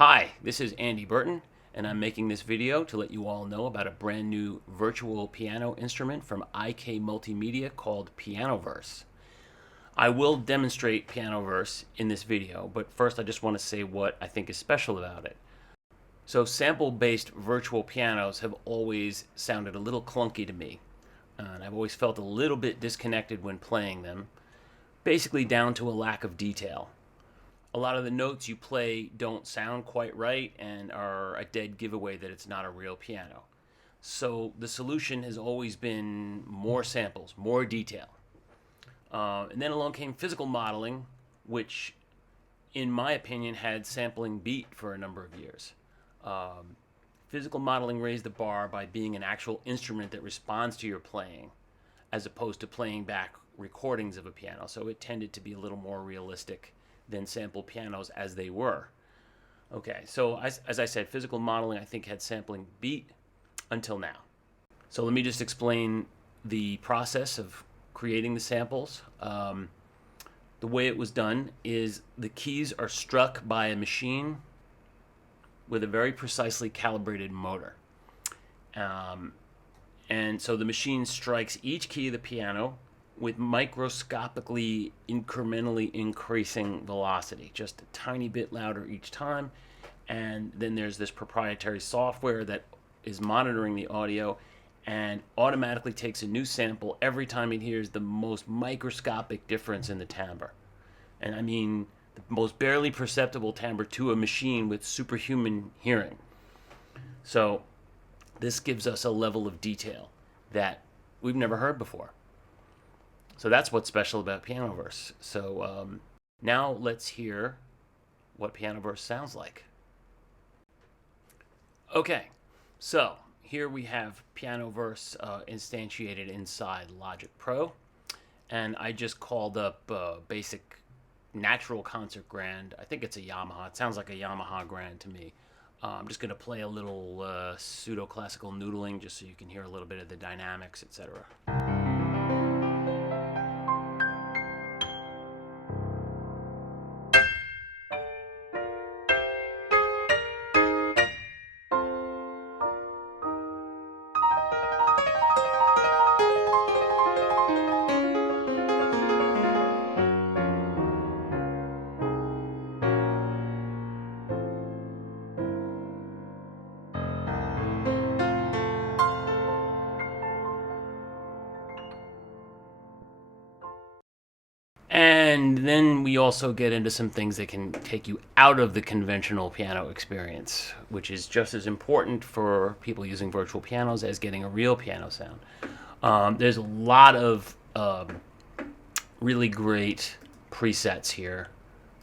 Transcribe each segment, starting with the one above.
Hi, this is Andy Burton, and I'm making this video to let you all know about a brand new virtual piano instrument from IK Multimedia called Pianoverse. I will demonstrate Pianoverse in this video, but first I just want to say what I think is special about it. So sample-based virtual pianos have always sounded a little clunky to me, and I've always felt a little bit disconnected when playing them, basically down to a lack of detail. A lot of the notes you play don't sound quite right and are a dead giveaway that it's not a real piano. So the solution has always been more samples, more detail. And then along came physical modeling, which, in my opinion, had sampling beat for a number of years. Physical modeling raised the bar by being an actual instrument that responds to your playing, as opposed to playing back recordings of a piano. So it tended to be a little more realistic than sample pianos as they were. Okay, so as I said, physical modeling I think had sampling beat until now. So let me just explain the process of creating the samples. The way it was done is the keys are struck by a machine with a very precisely calibrated motor. And so the machine strikes each key of the piano with microscopically, incrementally increasing velocity, just a tiny bit louder each time. And then there's this proprietary software that is monitoring the audio and automatically takes a new sample every time it hears the most microscopic difference in the timbre. And I mean the most barely perceptible timbre to a machine with superhuman hearing. So this gives us a level of detail that we've never heard before. So that's what's special about Pianoverse. So now let's hear what Pianoverse sounds like. Okay, so here we have Pianoverse instantiated inside Logic Pro. And I just called up basic natural concert grand. I think it's a Yamaha. It sounds like a Yamaha grand to me. I'm just going to play a little pseudo-classical noodling just so you can hear a little bit of the dynamics, etc. And then we also get into some things that can take you out of the conventional piano experience, which is just as important for people using virtual pianos as getting a real piano sound. There's a lot of really great presets here.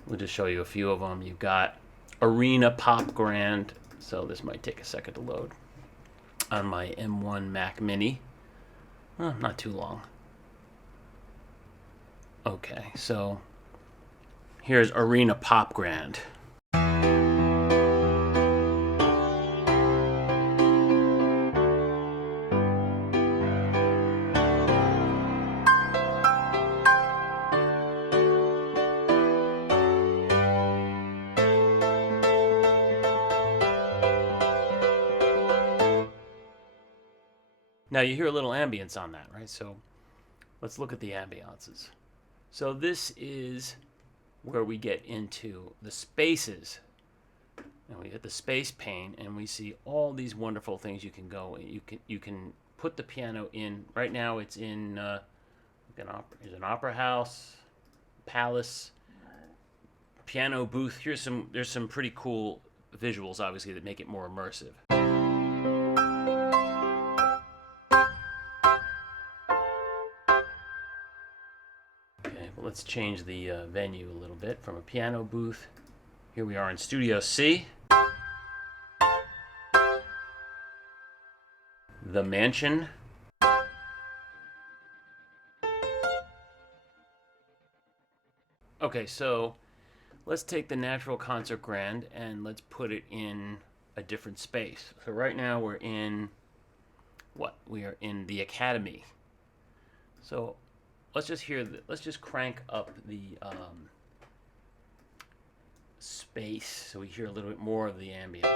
We'll just show you a few of them. You've got Arena Pop Grand, so this might take a second to load, on my M1 Mac Mini. Not too long. Okay, so here's Arena Pop Grand. Now you hear a little ambience on that, right? So let's look at the ambiances. So this is where we get into the spaces. And we hit the space pane and we see all these wonderful things you can go. You can put the piano in. Right now it's in there's an opera house, palace, piano booth. There's some pretty cool visuals obviously that make it more immersive. Let's change the venue a little bit from a piano booth. Here we are in Studio C. The Mansion. Okay, so let's take the Natural Concert Grand and let's put it in a different space. So right now we're in we are in the Academy. So let's just crank up the space so we hear a little bit more of the ambient.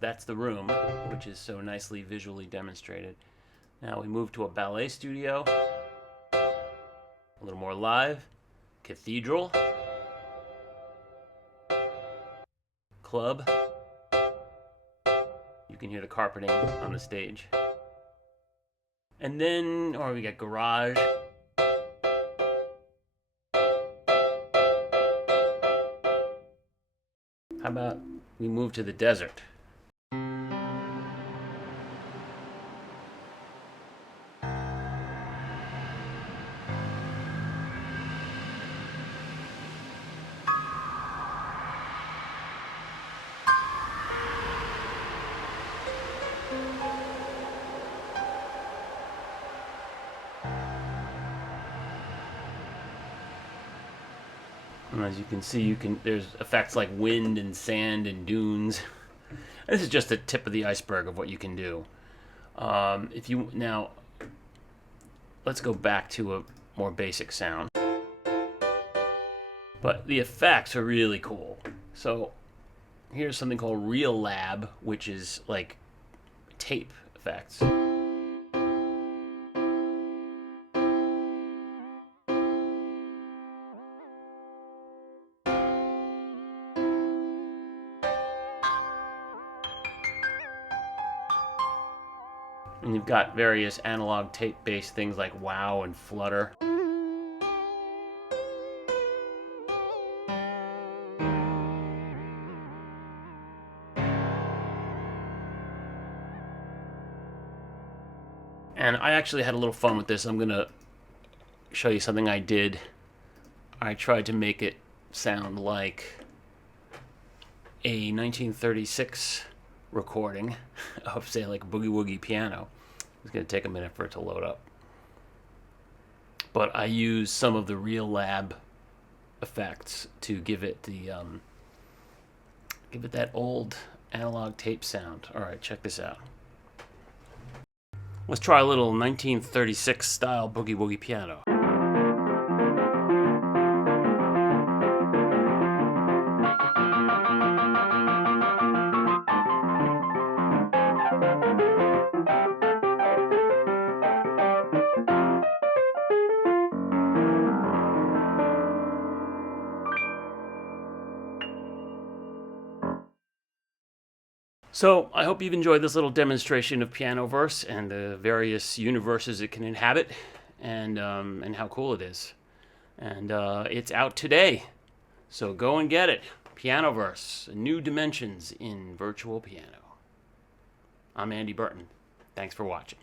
That's the room, which is so nicely visually demonstrated. Now we move to a ballet studio, a little more live, cathedral, club. You can hear the carpeting on the stage. And then, we got garage. How about we move to the desert? And as you can see, there's effects like wind and sand and dunes. This is just the tip of the iceberg of what you can do. Now, let's go back to a more basic sound. But the effects are really cool. So here's something called Real Lab, which is like tape effects. And you've got various analog tape-based things like wow and flutter. And I actually had a little fun with this. I'm going to show you something I did. I tried to make it sound like a 1936 recording of, say, like Boogie Woogie Piano. It's going to take a minute for it to load up. But I used some of the Real Lab effects to give it that old analog tape sound. All right, check this out. Let's try a little 1936 style Boogie Woogie Piano. So I hope you've enjoyed this little demonstration of Pianoverse and the various universes it can inhabit, and how cool it is. And it's out today, so go and get it. Pianoverse, New Dimensions in Virtual Piano. I'm Andy Burton. Thanks for watching.